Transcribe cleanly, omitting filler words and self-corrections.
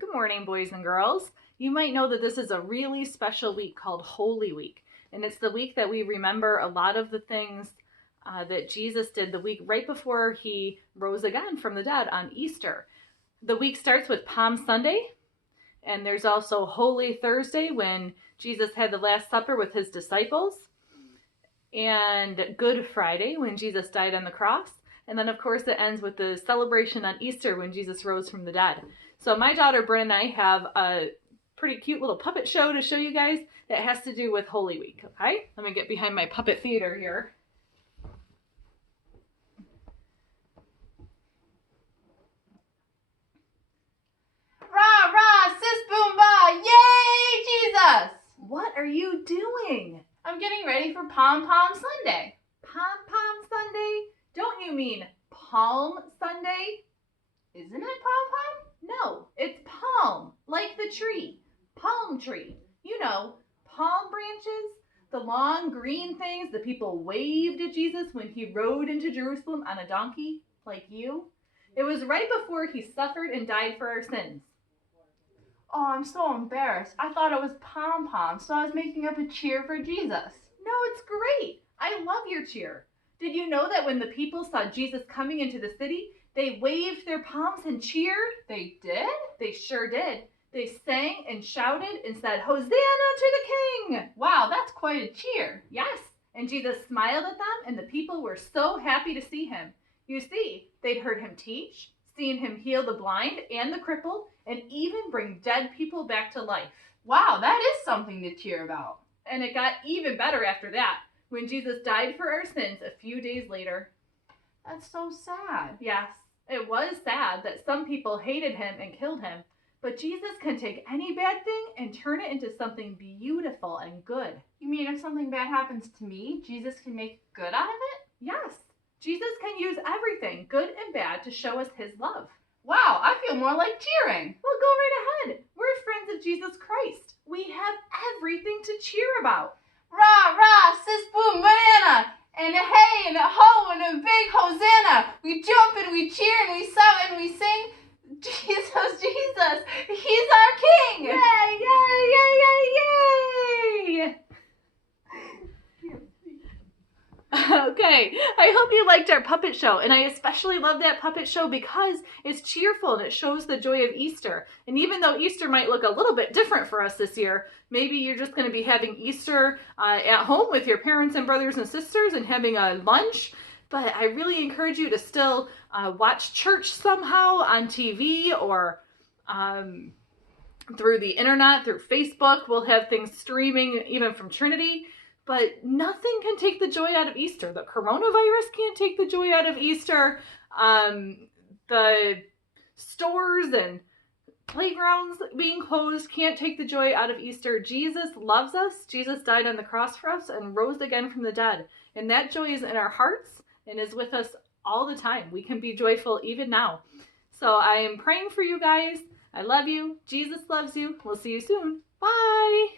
Good morning, boys and girls. You might know that this is a really special week called Holy Week, and it's the week that we remember a lot of the things that Jesus did the week right before he rose again from the dead on Easter. The week starts with Palm Sunday, and there's also Holy Thursday when Jesus had the Last Supper with his disciples, and Good Friday when Jesus died on the cross. And then, of course, it ends with the celebration on Easter when Jesus rose from the dead. So my daughter Bryn and I have a pretty cute little puppet show to show you guys that has to do with Holy Week. Okay, let me get behind my puppet theater here. Rah, rah, sis boom ba, yay, Jesus! What are you doing? I'm getting ready for Pom Pom Sunday. Pom Pom Sunday? Don't you mean Palm Sunday? Isn't it Pom Pom? No, it's palm, like the tree. Palm tree. You know, palm branches, the long green things the people waved at Jesus when he rode into Jerusalem on a donkey, like you. It was right before he suffered and died for our sins. Oh, I'm so embarrassed. I thought it was Pom Pom, so I was making up a cheer for Jesus. No, it's great. I love your cheer. Did you know that when the people saw Jesus coming into the city, they waved their palms and cheered? They did? They sure did. They sang and shouted and said, "Hosanna to the King!" Wow, that's quite a cheer. Yes, and Jesus smiled at them, and the people were so happy to see him. You see, they'd heard him teach, seen him heal the blind and the crippled, and even bring dead people back to life. Wow, that is something to cheer about. And it got even better after that, when Jesus died for our sins a few days later. That's so sad. Yes, it was sad that some people hated him and killed him, but Jesus can take any bad thing and turn it into something beautiful and good. You mean if something bad happens to me, Jesus can make good out of it? Yes, Jesus can use everything, good and bad, to show us his love. Wow, I feel more like cheering. Well, go right ahead. We're friends of Jesus Christ. We have everything to cheer about. Rah, rah, sis boom banana, and a hey and a ho and a big hosanna. We jump and we cheer and we shout and we sing, Jesus, Jesus, he's our King. Yay, yay, yay, yay, yay. Okay, I hope you liked our puppet show, and I especially love that puppet show because it's cheerful and it shows the joy of Easter. And even though Easter might look a little bit different for us this year, maybe you're just going to be having Easter at home with your parents and brothers and sisters and having a lunch, but I really encourage you to still watch church somehow on TV or through the internet, through Facebook. We'll have things streaming even from Trinity. But nothing can take the joy out of Easter. The coronavirus can't take the joy out of Easter. The stores and playgrounds being closed can't take the joy out of Easter. Jesus loves us. Jesus died on the cross for us and rose again from the dead. And that joy is in our hearts and is with us all the time. We can be joyful even now. So I am praying for you guys. I love you. Jesus loves you. We'll see you soon. Bye.